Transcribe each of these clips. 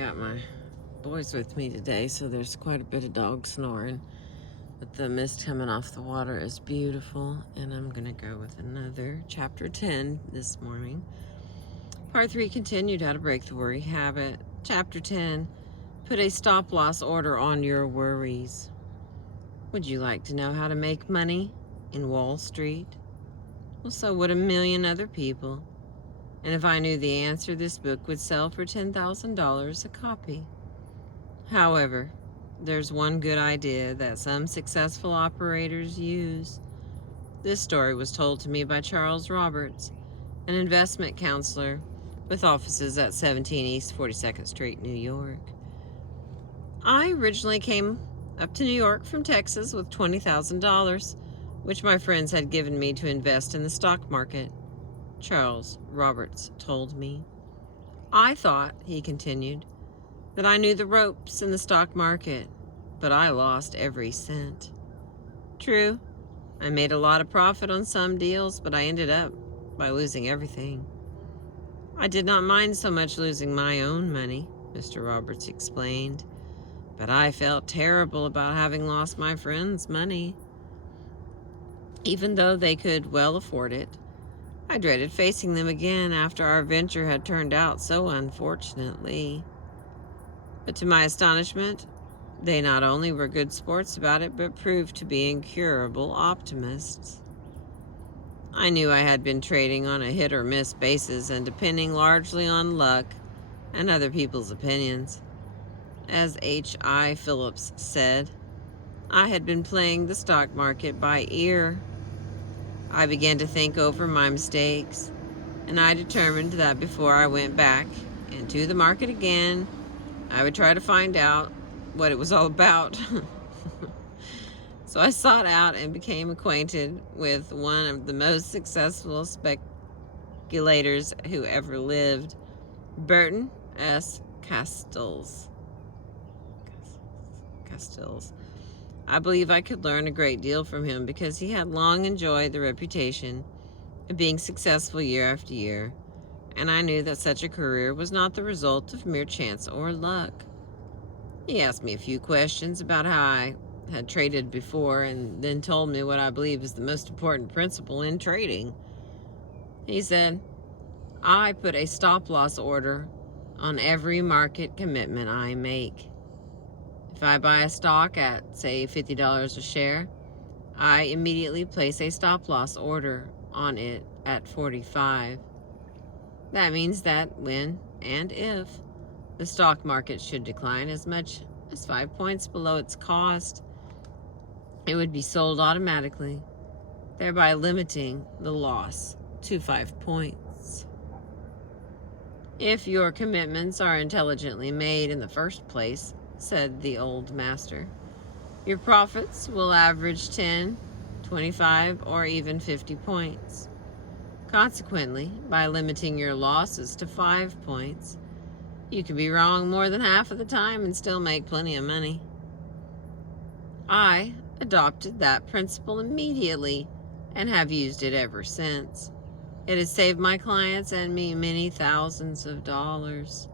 got my boys with me today, so there's quite a bit of dog snoring. But the mist coming off the water is beautiful, and I'm going to go with another chapter 10 this morning. Part 3 continued how to break the worry habit. Chapter 10, put a stop-loss order on your worries. Would you like to know how to make money in Wall Street? Well, so would a million other people. And if I knew the answer, this book would sell for $10,000 a copy. However, there's one good idea that some successful operators use. This story was told to me by Charles Roberts, an investment counselor with offices at 17 East 42nd Street, New York. I originally came up to New York from Texas with $20,000, which my friends had given me to invest in the stock market. Charles Roberts told me. I thought, he continued, that I knew the ropes in the stock market, but I lost every cent. True, I made a lot of profit on some deals, but I ended up by losing everything. I did not mind so much losing my own money, Mr. Roberts explained, but I felt terrible about having lost my friends' money. Even though they could well afford it, I dreaded facing them again after our venture had turned out so unfortunately. But to my astonishment, they not only were good sports about it, but proved to be incurable optimists. I knew I had been trading on a hit-or-miss basis and depending largely on luck and other people's opinions. As H.I. Phillips said, I had been playing the stock market by ear. I began to think over my mistakes, and I determined that before I went back into the market again, I would try to find out what it was all about. So I sought out and became acquainted with one of the most successful speculators who ever lived, Burton S. Castells. I believe I could learn a great deal from him because he had long enjoyed the reputation of being successful year after year, and I knew that such a career was not the result of mere chance or luck. He asked me a few questions about how I had traded before and then told me what I believe is the most important principle in trading. He said, I put a stop-loss order on every market commitment I make. If I buy a stock at, say, $50 a share, I immediately place a stop-loss order on it at $45. That means that when and if the stock market should decline as much as 5 points below its cost, it would be sold automatically, thereby limiting the loss to 5 points. If your commitments are intelligently made in the first place, said the old master, your profits will average 10, 25, or even 50 points. Consequently, by limiting your losses to 5 points, you can be wrong more than half of the time and still make plenty of money. I adopted that principle immediately and have used it ever since. It has saved my clients and me many thousands of dollars.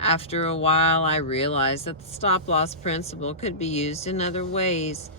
After a while, I realized that the stop-loss principle could be used in other ways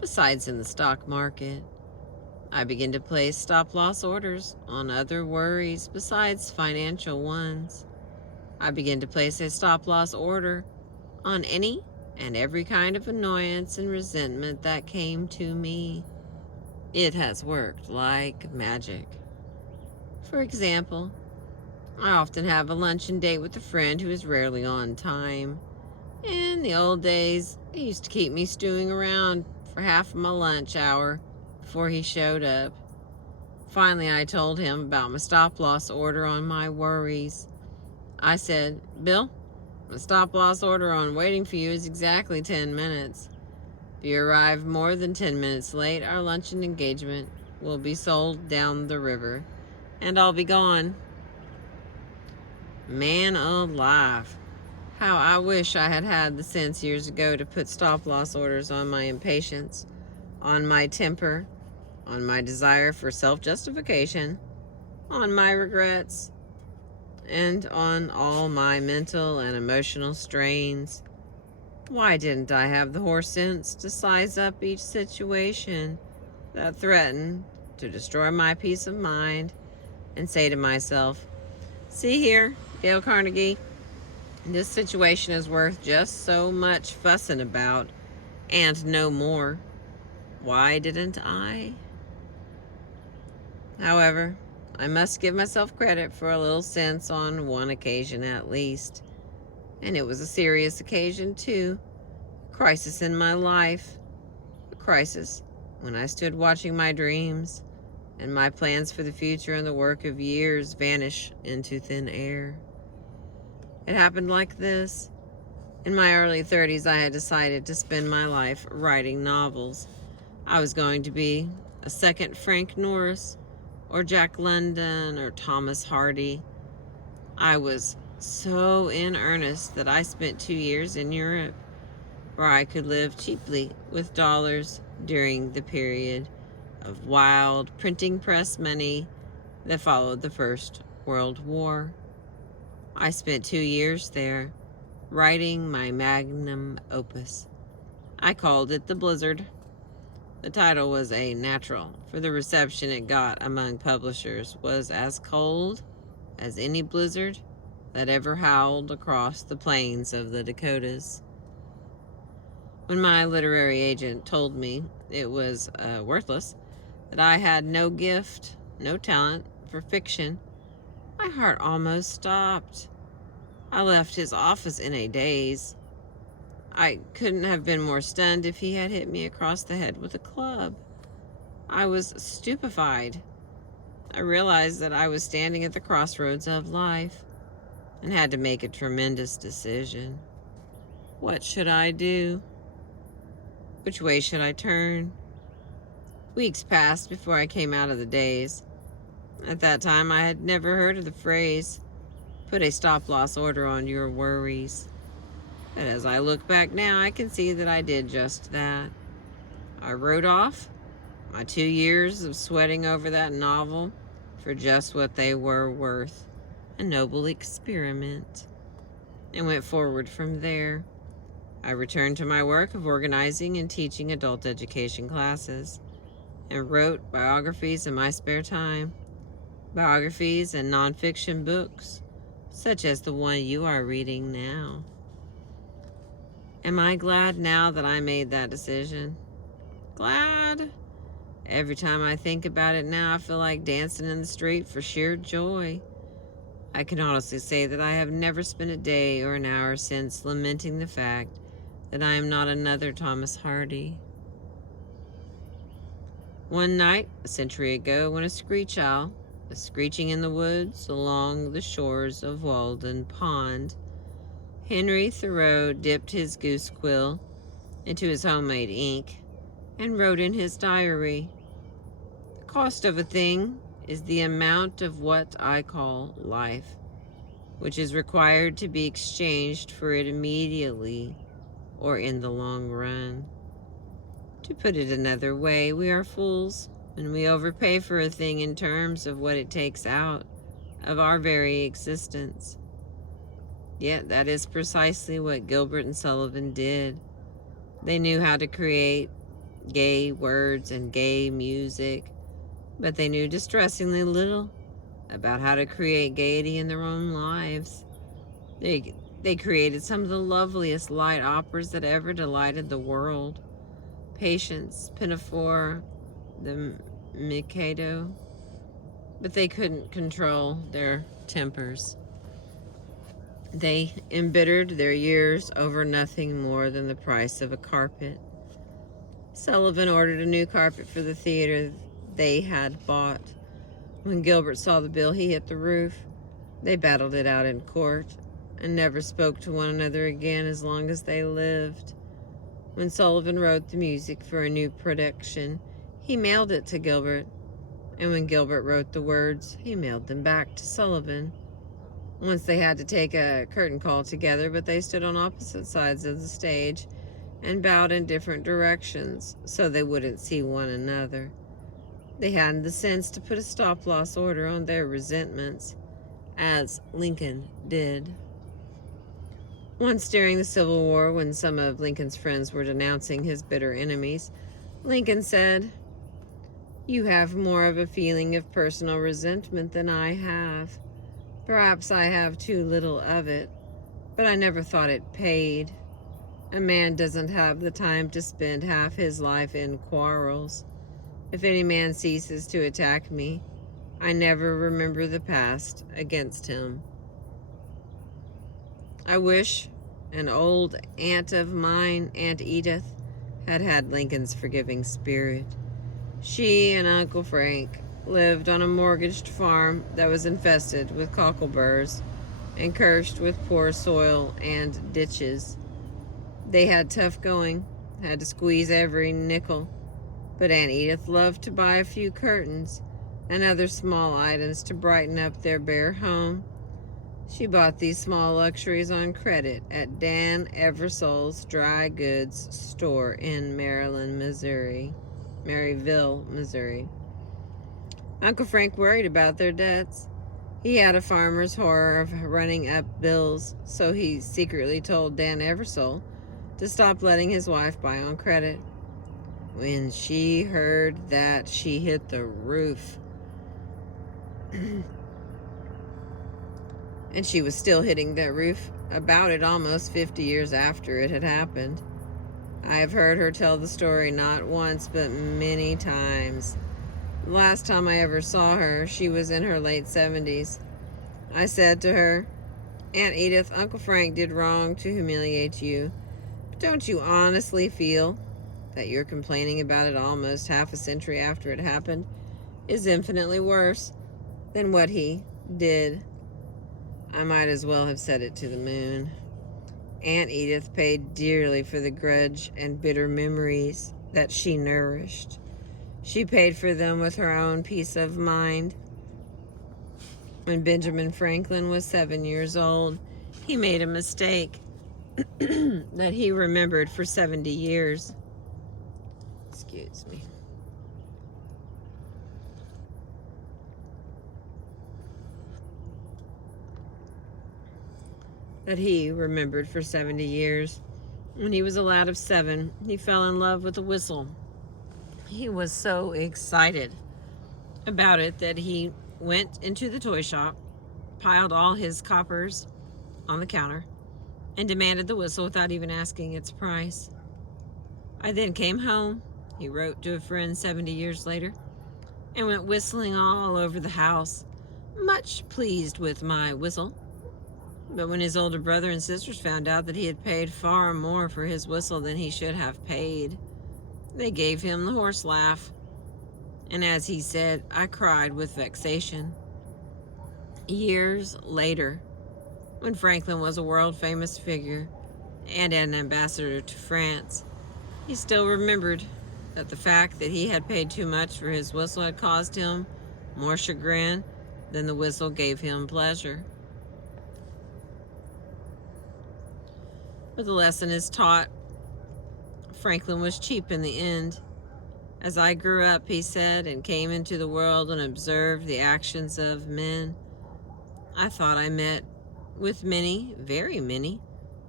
besides in the stock market. I began to place stop-loss orders on other worries besides financial ones. I began to place a stop-loss order on any and every kind of annoyance and resentment that came to me. It has worked like magic. For example, I often have a luncheon date with a friend who is rarely on time. In the old days, he used to keep me stewing around for half of my lunch hour before he showed up. Finally, I told him about my stop-loss order on my worries. I said, Bill, my stop-loss order on waiting for you is exactly 10 minutes. If you arrive more than 10 minutes late, our luncheon engagement will be sold down the river, and I'll be gone. Man alive, how I wish I had had the sense years ago to put stop-loss orders on my impatience, on my temper, on my desire for self-justification, on my regrets, and on all my mental and emotional strains. Why didn't I have the horse sense to size up each situation that threatened to destroy my peace of mind and say to myself, see here, Dale Carnegie, this situation is worth just so much fussing about and no more. Why didn't I? However, I must give myself credit for a little sense on one occasion at least. And it was a serious occasion too. A crisis in my life. A crisis when I stood watching my dreams and my plans for the future and the work of years vanish into thin air. It happened like this. In my early 30s, I had decided to spend my life writing novels. I was going to be a second Frank Norris, or Jack London, or Thomas Hardy. I was so in earnest that I spent 2 years in Europe, where I could live cheaply with dollars during the period of wild printing press money that followed the First World War. I spent 2 years there, writing my magnum opus. I called it The Blizzard. The title was a natural, for the reception it got among publishers was as cold as any blizzard that ever howled across the plains of the Dakotas. When my literary agent told me it was worthless, that I had no gift, no talent for fiction, my heart almost stopped. I left his office in a daze. I couldn't have been more stunned if he had hit me across the head with a club. I was stupefied. I realized that I was standing at the crossroads of life and had to make a tremendous decision. What should I do? Which way should I turn? Weeks passed before I came out of the daze. At that time, I had never heard of the phrase, put a stop-loss order on your worries. But as I look back now, I can see that I did just that. I wrote off my 2 years of sweating over that novel for just what they were worth, a noble experiment, and went forward from there. I returned to my work of organizing and teaching adult education classes, and wrote biographies in my spare time, biographies and nonfiction books, such as the one you are reading now. Am I glad now that I made that decision? Glad? Every time I think about it now, I feel like dancing in the street for sheer joy. I can honestly say that I have never spent a day or an hour since lamenting the fact that I am not another Thomas Hardy. One night, a century ago, when a screech owl was screeching in the woods along the shores of Walden Pond, Henry Thoreau dipped his goose quill into his homemade ink and wrote in his diary, "The cost of a thing is the amount of what I call life, which is required to be exchanged for it immediately or in the long run." To put it another way, we are fools when we overpay for a thing in terms of what it takes out of our very existence. Yet that is precisely what Gilbert and Sullivan did. They knew how to create gay words and gay music, but they knew distressingly little about how to create gaiety in their own lives. They created some of the loveliest light operas that ever delighted the world. Patience, Pinafore, the Mikado, but they couldn't control their tempers. They embittered their years over nothing more than the price of a carpet. Sullivan ordered a new carpet for the theater they had bought. When Gilbert saw the bill, he hit the roof. They battled it out in court and never spoke to one another again as long as they lived. When Sullivan wrote the music for a new production, he mailed it to Gilbert, and when Gilbert wrote the words, he mailed them back to Sullivan. Once they had to take a curtain call together, but they stood on opposite sides of the stage and bowed in different directions so they wouldn't see one another. They hadn't the sense to put a stop-loss order on their resentments, as Lincoln did. Once during the Civil War, when some of Lincoln's friends were denouncing his bitter enemies, Lincoln said, "You have more of a feeling of personal resentment than I have. Perhaps I have too little of it, but I never thought it paid. A man doesn't have the time to spend half his life in quarrels. If any man ceases to attack me, I never remember the past against him." I wish an old aunt of mine, Aunt Edith, had Lincoln's forgiving spirit. She and Uncle Frank lived on a mortgaged farm that was infested with cockleburs and cursed with poor soil and ditches. They had tough going, had to squeeze every nickel, but Aunt Edith loved to buy a few curtains and other small items to brighten up their bare home. She bought these small luxuries on credit at Dan Eversole's dry goods store in Maryville, Missouri. Uncle Frank worried about their debts. He had a farmer's horror of running up bills, so he secretly told Dan Eversole to stop letting his wife buy on credit. When she heard that, she hit the roof. And she was still hitting that roof about it almost 50 years after it had happened. I have heard her tell the story not once but many times. The last time I ever saw her, she was in her late 70s. I said to her, "Aunt Edith, Uncle Frank did wrong to humiliate you. But don't you honestly feel that your complaining about it almost half a century after it happened is infinitely worse than what he did?" I might as well have said it to the moon. Aunt Edith paid dearly for the grudge and bitter memories that she nourished. She paid for them with her own peace of mind. When Benjamin Franklin was 7 years old, he made a mistake that he remembered for 70 years. Excuse me. That he remembered for 70 years. When he was a lad of 7, he fell in love with a whistle. He was so excited about it that he went into the toy shop, piled all his coppers on the counter, and demanded the whistle without even asking its price. "I then came home," he wrote to a friend 70 years later, "and went whistling all over the house, much pleased with my whistle. But when his older brother and sisters found out that he had paid far more for his whistle than he should have paid, they gave him the horse laugh. And as he said, I cried with vexation." Years later, when Franklin was a world-famous figure and an ambassador to France, he still remembered that the fact that he had paid too much for his whistle had caused him more chagrin than the whistle gave him pleasure. But the lesson is taught. Franklin was cheap in the end. "As I grew up," he said, "and came into the world and observed the actions of men, I thought I met with many, very many,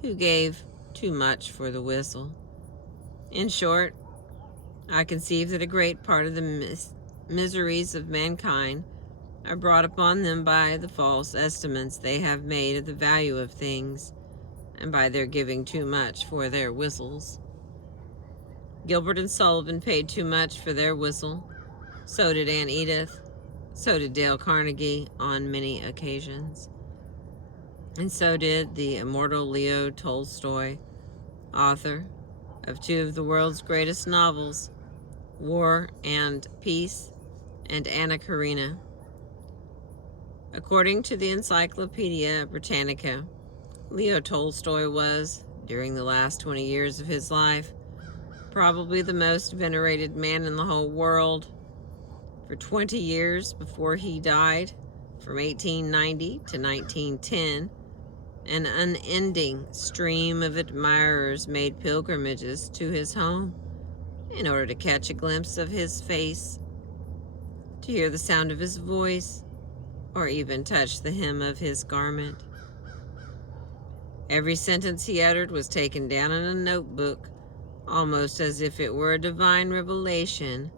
who gave too much for the whistle. In short, I conceive that a great part of the miseries of mankind are brought upon them by the false estimates they have made of the value of things, and by their giving too much for their whistles." Gilbert and Sullivan paid too much for their whistle. So did Aunt Edith. So did Dale Carnegie on many occasions. And so did the immortal Leo Tolstoy, author of 2 of the world's greatest novels, War and Peace and Anna Karenina. According to the Encyclopedia Britannica, Leo Tolstoy was, during the last 20 years of his life, probably the most venerated man in the whole world. For 20 years before he died, from 1890 to 1910, an unending stream of admirers made pilgrimages to his home in order to catch a glimpse of his face, to hear the sound of his voice, or even touch the hem of his garment. Every sentence he uttered was taken down in a notebook, almost as if it were a divine revelation.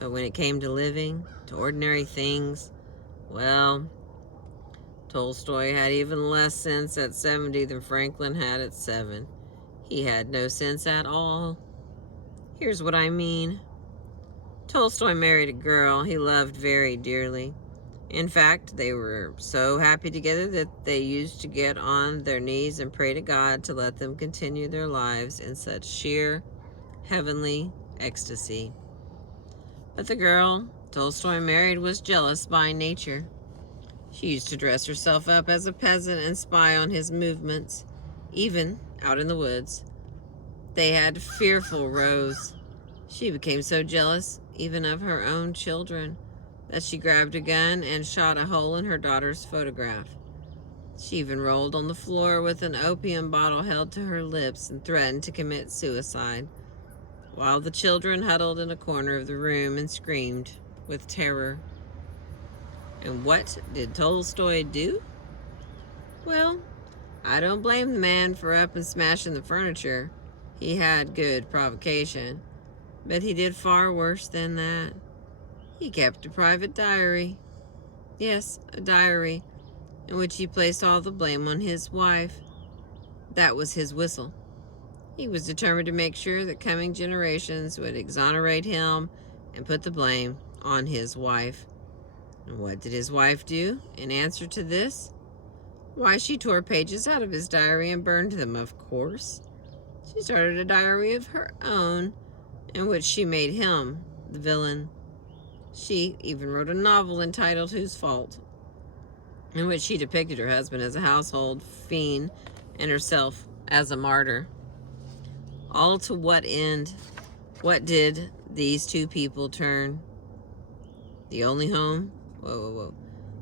But when it came to living, to ordinary things, well, Tolstoy had even less sense at 70 than Franklin had at 7. He had no sense at all. Here's what I mean. Tolstoy married a girl he loved very dearly. In fact, they were so happy together that they used to get on their knees and pray to God to let them continue their lives in such sheer, heavenly ecstasy. But the girl Tolstoy married was jealous by nature. She used to dress herself up as a peasant and spy on his movements, even out in the woods. They had fearful rows. She became so jealous, even of her own children, that she grabbed a gun and shot a hole in her daughter's photograph. She even rolled on the floor with an opium bottle held to her lips and threatened to commit suicide, while the children huddled in a corner of the room and screamed with terror. And what did Tolstoy do? Well, I don't blame the man for up and smashing the furniture. He had good provocation. But he did far worse than that. He kept a private diary. Yes, a diary, in which he placed all the blame on his wife. That was his whistle. He was determined to make sure that coming generations would exonerate him and put the blame on his wife. And what did his wife do in answer to this? Why, she tore pages out of his diary and burned them, of course. She started a diary of her own, in which she made him the villain. She even wrote a novel entitled Whose Fault, in which she depicted her husband as a household fiend and herself as a martyr. All to what end? What did these two people turn? The only home? Whoa.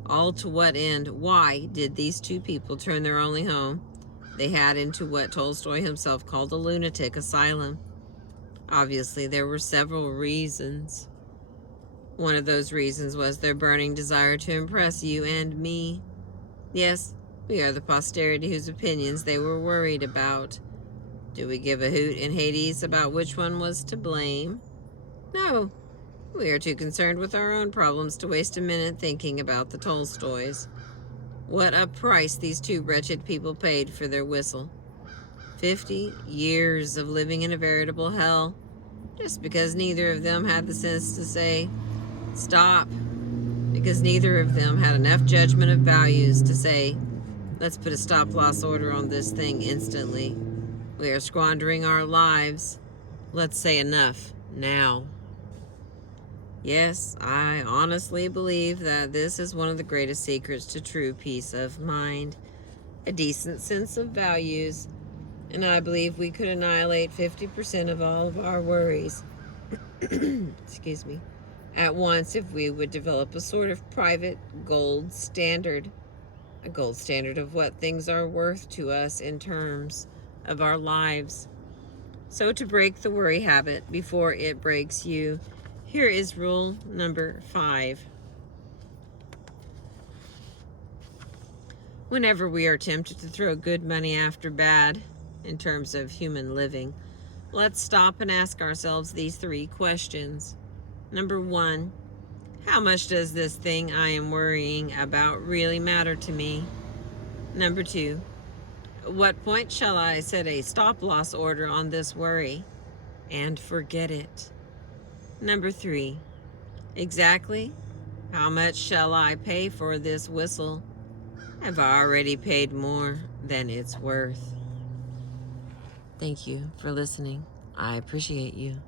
All to what end? Why did these two people turn their only home they had into what Tolstoy himself called a lunatic asylum? Obviously, there were several reasons. One of those reasons was their burning desire to impress you and me. Yes, we are the posterity whose opinions they were worried about. Do we give a hoot in Hades about which one was to blame? No. We are too concerned with our own problems to waste a minute thinking about the Tolstoys. What a price these two wretched people paid for their whistle. 50 years of living in a veritable hell, just because neither of them had the sense to say, stop, because neither of them had enough judgment of values to say, let's put a stop-loss order on this thing instantly. We are squandering our lives. Let's say enough now. Yes, I honestly believe that this is one of the greatest secrets to true peace of mind, a decent sense of values, and I believe we could annihilate 50% of all of our worries, excuse me, at once if we would develop a sort of private gold standard, a gold standard of what things are worth to us in terms of our lives. So to break the worry habit before it breaks you, here is rule number 5. Whenever we are tempted to throw good money after bad, in terms of human living, let's stop and ask ourselves these 3 questions. Number 1, how much does this thing I am worrying about really matter to me? Number 2, at what point shall I set a stop-loss order on this worry and forget it? Number 3, exactly how much shall I pay for this whistle? Have I already paid more than it's worth? Thank you for listening. I appreciate you.